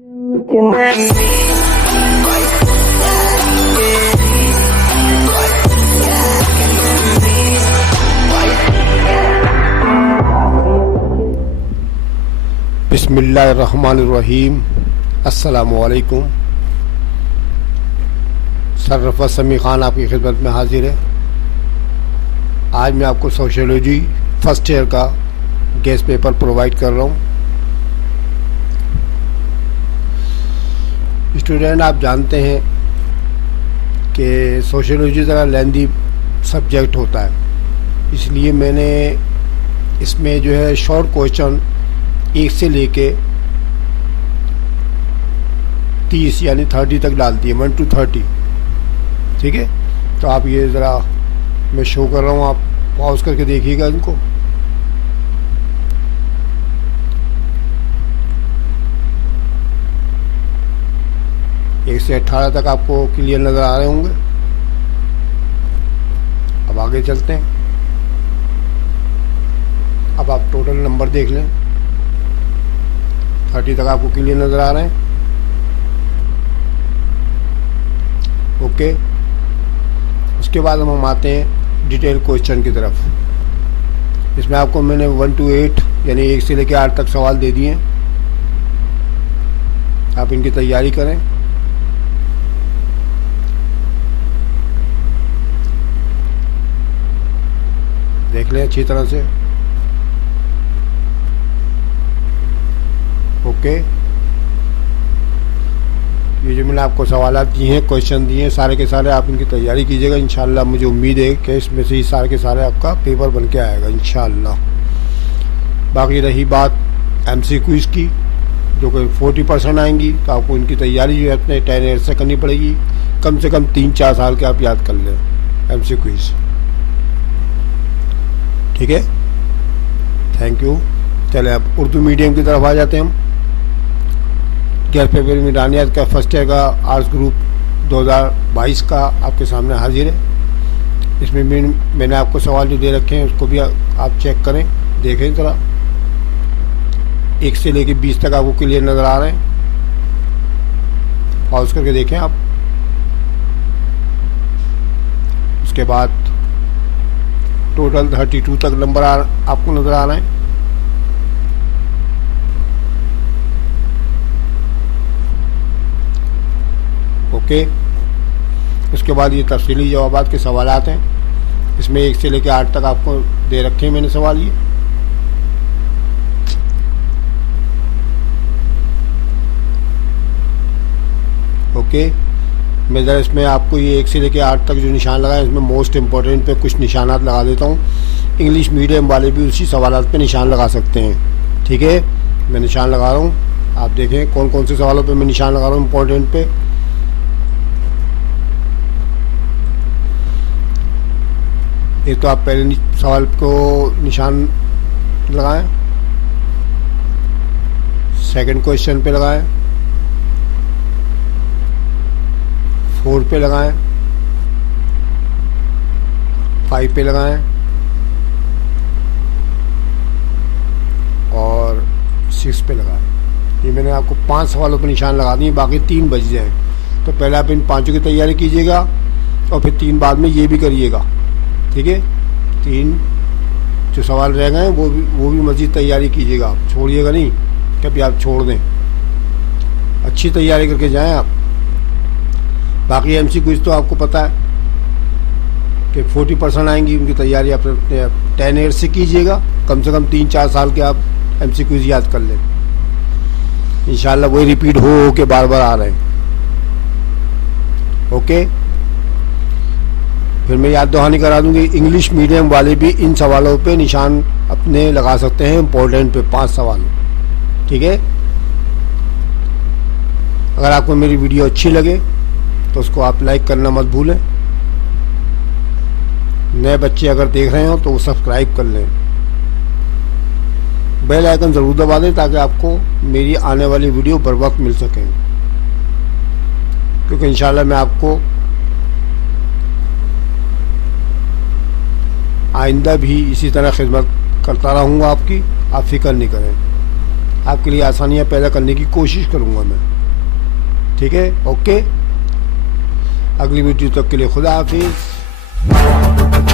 बिस्मिल्लाहिर्रहमानिर्रहीम। अस्सलामुअलैकुम। सरफत समी ख़ान आपकी खिदमत में हाजिर है। आज मैं आपको सोशियोलॉजी फर्स्ट ईयर का गेस्ट पेपर प्रोवाइड कर रहा हूँ। स्टूडेंट, आप जानते हैं कि सोशियोलॉजी ज़रा लेंदी सब्जेक्ट होता है, इसलिए मैंने इसमें जो है शॉर्ट क्वेश्चन 1 से लेके 30 यानी 30 तक डाल दिए, 1 to 30। ठीक है, तो आप ये ज़रा मैं शो कर रहा हूँ, आप पॉज करके देखिएगा इनको। एक से 18 तक आपको क्लियर नज़र आ रहे होंगे। अब आगे चलते हैं। अब आप टोटल नंबर देख लें, 30 तक आपको क्लियर नज़र आ रहे हैं। ओके, उसके बाद हम आते हैं डिटेल क्वेश्चन की तरफ। इसमें आपको मैंने 1 to 8 यानी 1 से लेकर 8 तक सवाल दे दिए। आप इनकी तैयारी करें। देख लें अच्छी तरह से। ओके, ये जो मैंने आपको सवाल दिए हैं, क्वेश्चन दिए हैं, सारे के सारे आप इनकी तैयारी कीजिएगा। इंशाल्लाह मुझे उम्मीद है कि इसमें से ही सारे के सारे आपका पेपर बन के आएगा इंशाल्लाह। बाकी रही बात MCQs की, जो कि 40% आएंगी, तो आपको इनकी तैयारी जो है अपने 10 ईयर से करनी पड़ेगी। कम से कम 3-4 साल के आप याद कर लें MCQs। ठीक है, थैंक यू। चले अब उर्दू मीडियम की तरफ आ जाते हैं हम। गेस्ट पेपर में ईरानियात का फर्स्ट ईयर का आर्ट्स ग्रुप 2022 का आपके सामने हाजिर है। इसमें मैंने आपको सवाल जो दे रखे हैं उसको भी आप चेक करें, देखें ज़रा। 1 से लेकर 20 तक आपको क्लियर नज़र आ रहे हैं। पॉज करके देखें आप। उसके बाद टोटल 32 तक नंबर आपको नज़र आ रहे हैं। ओके, उसके बाद ये तफसीली जवाबात के सवालात हैं। इसमें 1 से लेकर 8 तक आपको दे रखे हैं मैंने सवाल ये। ओके, मैं ज़रा इसमें आपको ये 1 से लेकर 8 तक जो निशान लगाए, इसमें मोस्ट इम्पोर्टेंट पे कुछ निशानात लगा देता हूँ। इंग्लिश मीडियम वाले भी उसी सवालात पे निशान लगा सकते हैं। ठीक है, मैं निशान लगा रहा हूँ, आप देखें कौन कौन से सवालों पे मैं निशान लगा रहा हूँ इम्पोर्टेंट पे। एक तो आप पहले सवाल को निशान लगाएं, सेकंड क्वेश्चन पे लगाएं, 4 पे लगाएं, 5 पे लगाएं और 6 पे लगाएं। ये मैंने आपको 5 सवालों पे निशान लगा दिए, बाकी 3 बच जाए। तो पहले आप इन 5 की तैयारी कीजिएगा और फिर 3 बाद में ये भी करिएगा। ठीक है, 3 जो सवाल रह गए हैं वो भी मज़ीद तैयारी कीजिएगा, आप छोड़िएगा नहीं, कभी आप छोड़ दें। अच्छी तैयारी करके जाएं आप। बाकी MCQs तो आपको पता है कि 40% आएंगी, उनकी तैयारी आप 10 ईयर से कीजिएगा। कम से कम 3-4 साल के आप MCQs याद कर लें। इंशाल्लाह वही रिपीट हो के बार बार आ रहे हैं। ओके, फिर मैं याद दहानी करा दूंगी। इंग्लिश मीडियम वाले भी इन सवालों पे निशान अपने लगा सकते हैं, इम्पोर्टेंट पे 5 सवाल। ठीक है, अगर आपको मेरी वीडियो अच्छी लगे तो उसको आप लाइक करना मत भूलें। नए बच्चे अगर देख रहे हो तो वो सब्सक्राइब कर लें, बेल आइकन ज़रूर दबा दें ताकि आपको मेरी आने वाली वीडियो बर वक्त मिल सकें। क्योंकि इंशाल्लाह मैं आपको आइंदा भी इसी तरह खिदमत करता रहूँगा आपकी, आप फिक्र नहीं करें। आपके लिए आसानियाँ पैदा करने की कोशिश करूँगा मैं। ठीक है, ओके। अगली वीडियो तक के लिए खुदा हाफिज़।